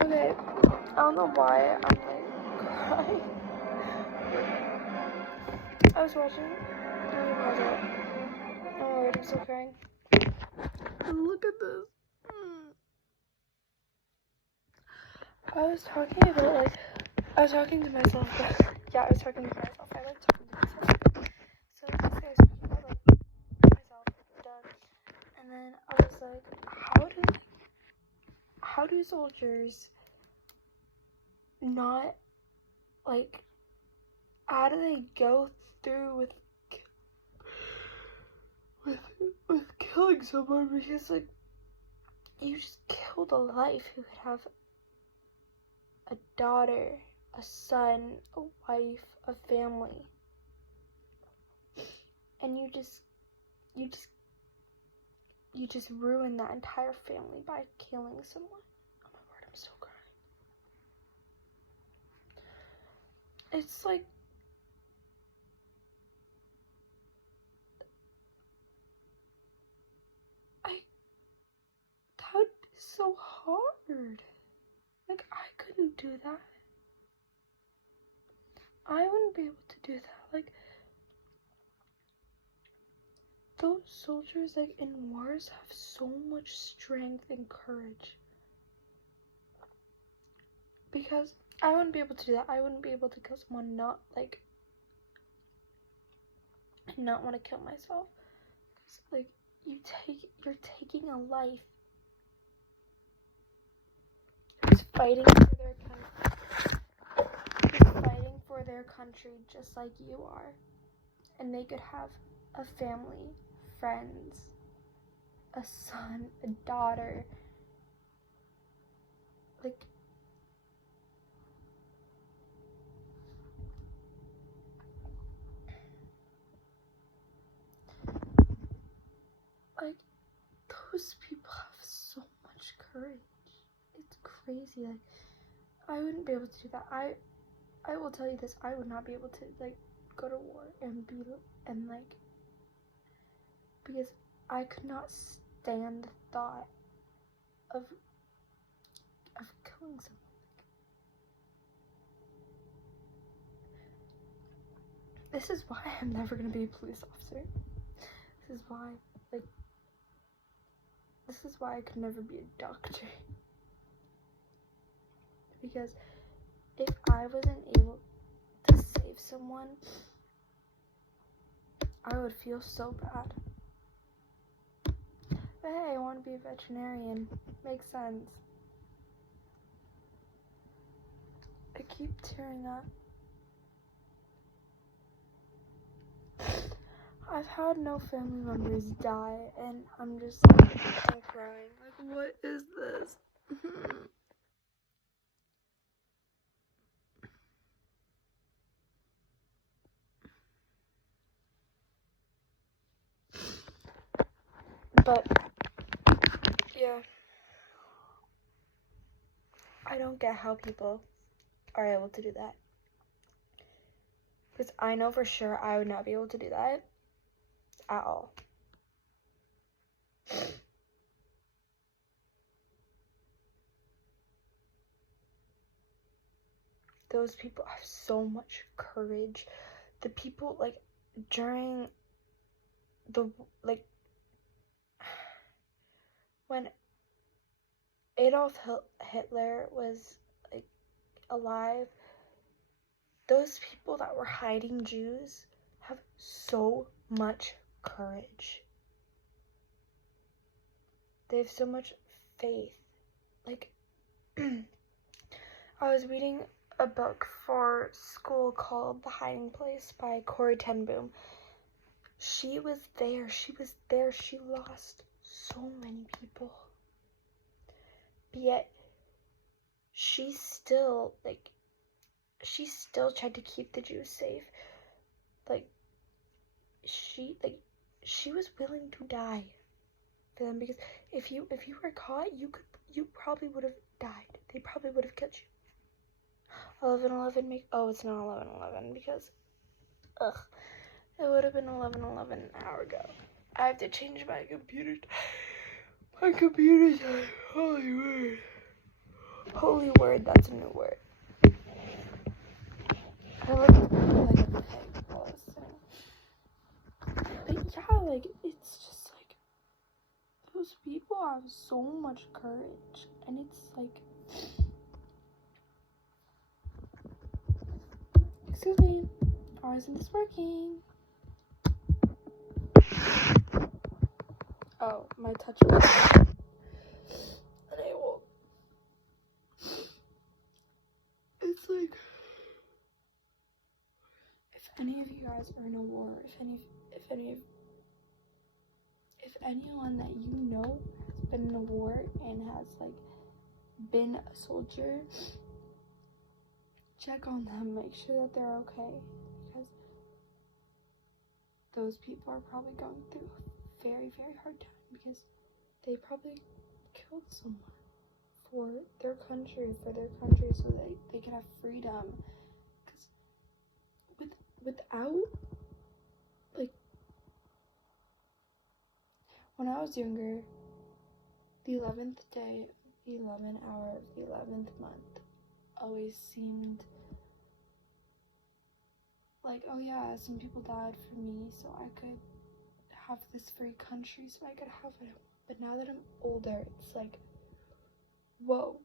Okay, I don't know why I'm like crying. I was watching. Let me pause it. Oh wait, I'm still crying. Look at this. I was talking about like I was talking to myself. Yeah, I was talking to myself. I like talking to myself. So basically, I was talking about like myself, done, and then I was like, how do soldiers not like how do they go through with killing someone because like you just killed a life who could have a daughter, a son, a wife, a family, and you just ruined that entire family by killing someone. Oh my word, I'm so crying. It's like that would be so hard. Like I couldn't do that. I wouldn't be able to do that. Like those soldiers like in wars have so much strength and courage. Because I wouldn't be able to do that. I wouldn't be able to kill someone not want to kill myself. So, like you're taking a life who's fighting for their country just like you are. And they could have a family, friends, a son, a daughter. Like those people have so much courage. It's crazy. Like I wouldn't be able to do that. I will tell you this, I would not be able to like go to war and because I could not stand the thought of killing someone. This is why I'm never gonna be a police officer. This is why I could never be a doctor. Because if I wasn't able to save someone, I would feel so bad. But hey, I want to be a veterinarian. Makes sense. I keep tearing up. I've had no family members die, and I'm just like crying. Like, what is this? But yeah, I don't get how people are able to do that. Because I know for sure I would not be able to do that at all. Those people have so much courage. The people, like, during the, like, when Adolf Hitler was, like, alive, those people that were hiding Jews have so much courage. They have so much faith. Like, I was reading a book for school called The Hiding Place by Corrie ten Boom. She was there. She lost so many people. But yet, she still tried to keep the Jews safe. She was willing to die for them, because if you were caught, you probably would have died. They probably would have killed you. 11/11 it's not 11/11 because it would have been 11/11 an hour ago. I have to change my computer time. Holy word. Holy word, that's a new word. I looked like a pig while I was sitting. But yeah, like, it's just like, those people have so much courage. And it's like, excuse me, why isn't this working? Oh, my touch was unable. It's like, if any of you guys are in a war, if anyone that you know has been in a war and has like been a soldier, check on them, make sure that they're okay, because those people are probably going through a very, very hard time, because they probably killed someone for their country, so they can have freedom. Because without, like, when I was younger, the 11th day, the 11th hour of the 11th month always seemed like, oh yeah, some people died for me so I could have this free country, so I could have it. But now that I'm older, it's like, whoa,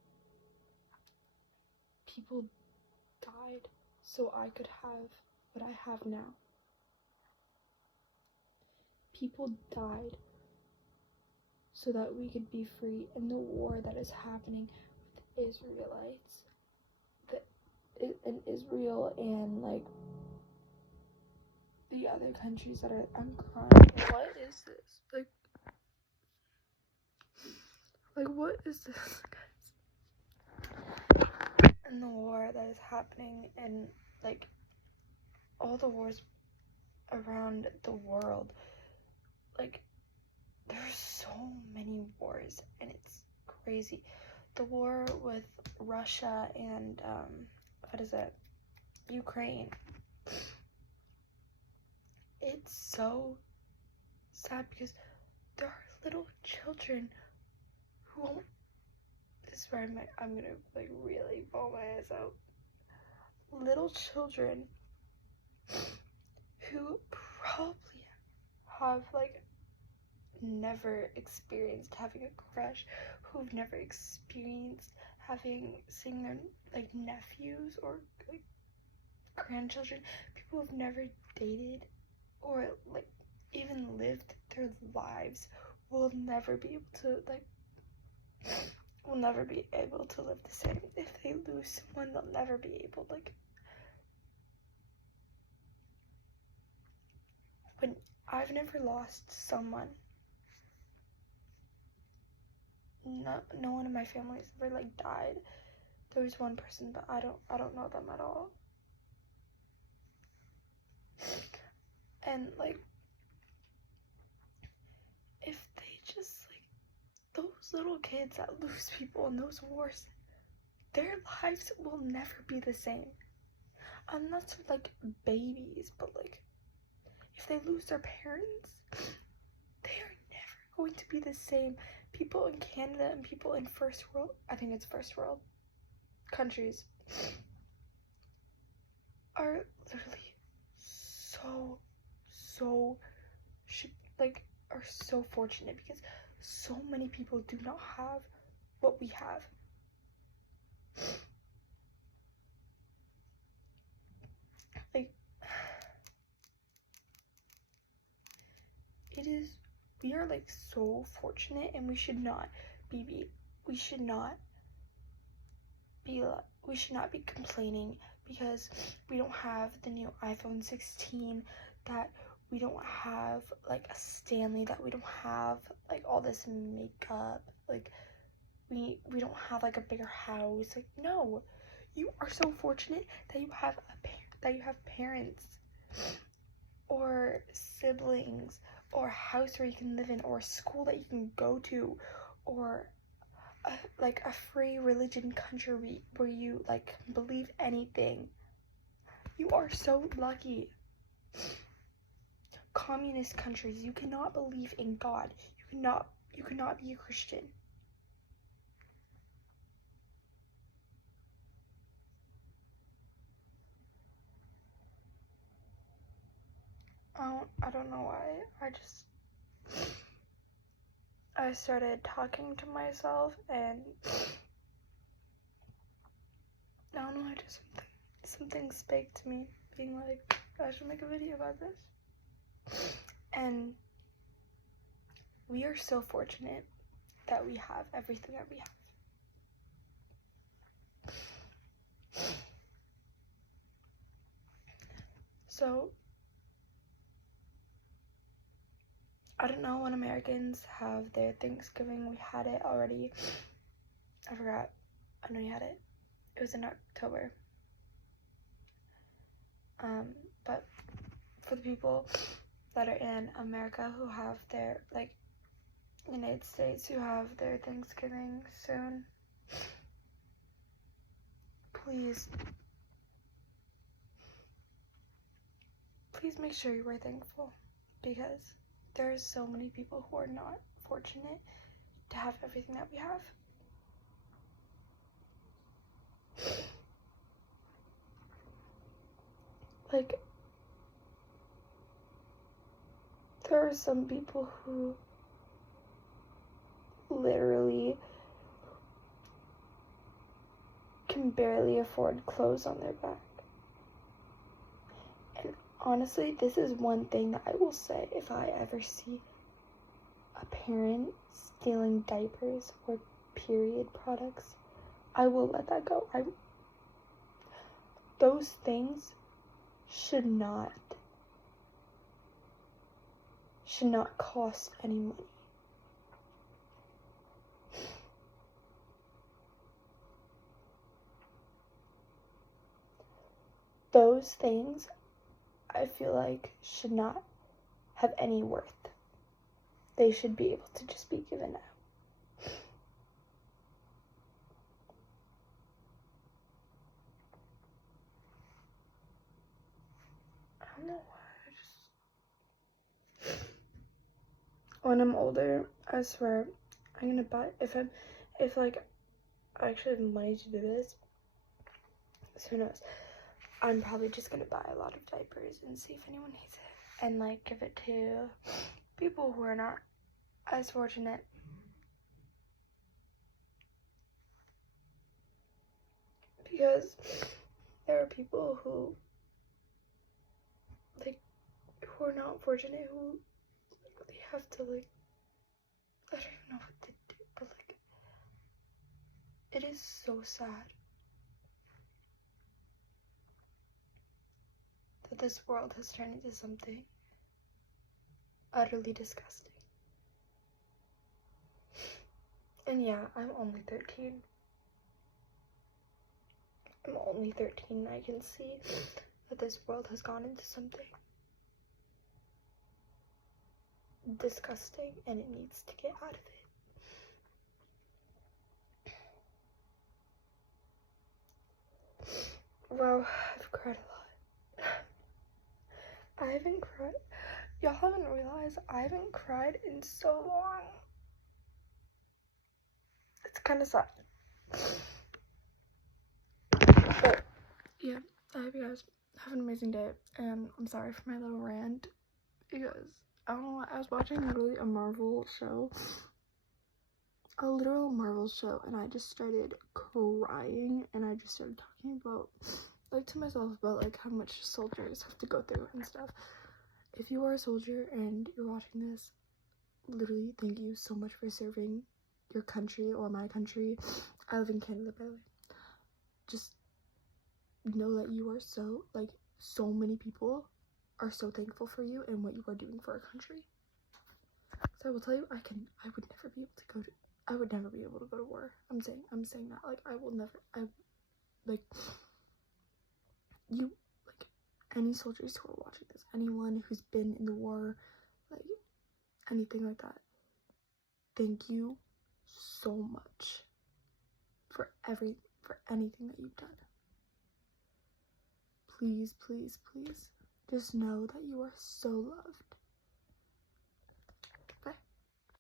people died so I could have what I have now. People died so that we could be free. And the war that is happening with Israelites, in Israel and like the other countries that are, I'm crying. What is this? Like what is this, guys? And the war that is happening, and like all the wars around the world, like there's so many wars, and it's crazy. The war with Russia and Ukraine. It's so sad because there are little children who, this is where I'm gonna like really bawl my eyes out. Little children who probably have like never experienced having a crush, who've never experienced seeing their like nephews or like grandchildren, people who've never dated or like even lived their lives will never be able to live the same. If they lose someone, they'll never be able, like, when I've never lost someone. No one in my family has ever like died. There was one person, but I don't know them at all. And like, if they just like, those little kids that lose people in those wars, their lives will never be the same. Unless they're like babies, but like if they lose their parents, they are never going to be the same. People in Canada and people in first world countries are literally are so fortunate, because so many people do not have what we have. Like, we are like so fortunate, and we should not be complaining because we don't have the new iPhone 16, that we don't have like a Stanley, that we don't have like all this makeup, like we don't have like a bigger house. Like, no, you are so fortunate that you have parents or siblings or a house where you can live in, or a school that you can go to, or a free religion country where you like believe anything. You are so lucky. Communist countries, you cannot believe in God. You cannot be a Christian. I don't know why. I started talking to myself, and I don't know, something spake to me, being like, I should make a video about this. And we are so fortunate that we have everything that we have. So, I don't know when Americans have their Thanksgiving. We had it already. I forgot. I know you had it. It was in October. But for the people that are in America who have their, like, United States, who have their Thanksgiving soon, please make sure you are thankful, because there are so many people who are not fortunate to have everything that we have. Like, there are some people who literally can barely afford clothes on their back. And honestly, this is one thing that I will say: if I ever see a parent stealing diapers or period products, I will let that go. Those things should not cost any money. Those things, I feel like, should not have any worth. They should be able to just be given out. I don't know why. When I'm older, I swear, I'm gonna buy, if like I actually have money to do this, so who knows, I'm probably just gonna buy a lot of diapers and see if anyone needs it, and like give it to people who are not as fortunate. Because there are people who, like, who are not fortunate, who, like, they have to, like, I don't even know what they do, but, like, it is so sad that this world has turned into something utterly disgusting. And yeah, I'm only 13. And I can see that this world has gone into something disgusting, and it needs to get out of it. Wow, I've cried a lot. I haven't cried. Y'all haven't realized I haven't cried in so long. It's kind of sad. But yeah, I hope you guys have an amazing day, and I'm sorry for my little rant, because I don't know what, I was watching literally a Marvel show, a literal Marvel show, and I just started crying, and I just started talking about, like, to myself about, like, how much soldiers have to go through and stuff. If you are a soldier and you're watching this, literally, thank you so much for serving your country, or my country. I live in Canada, by the way. Just know that you are so, like, so many people are so thankful for you and what you are doing for our country. So I will tell you, I would never be able to go to war. I'm saying that, like, any soldiers who are watching this, anyone who's been in the war, like, anything like that, thank you so much for anything that you've done. Please, please, please, just know that you are so loved.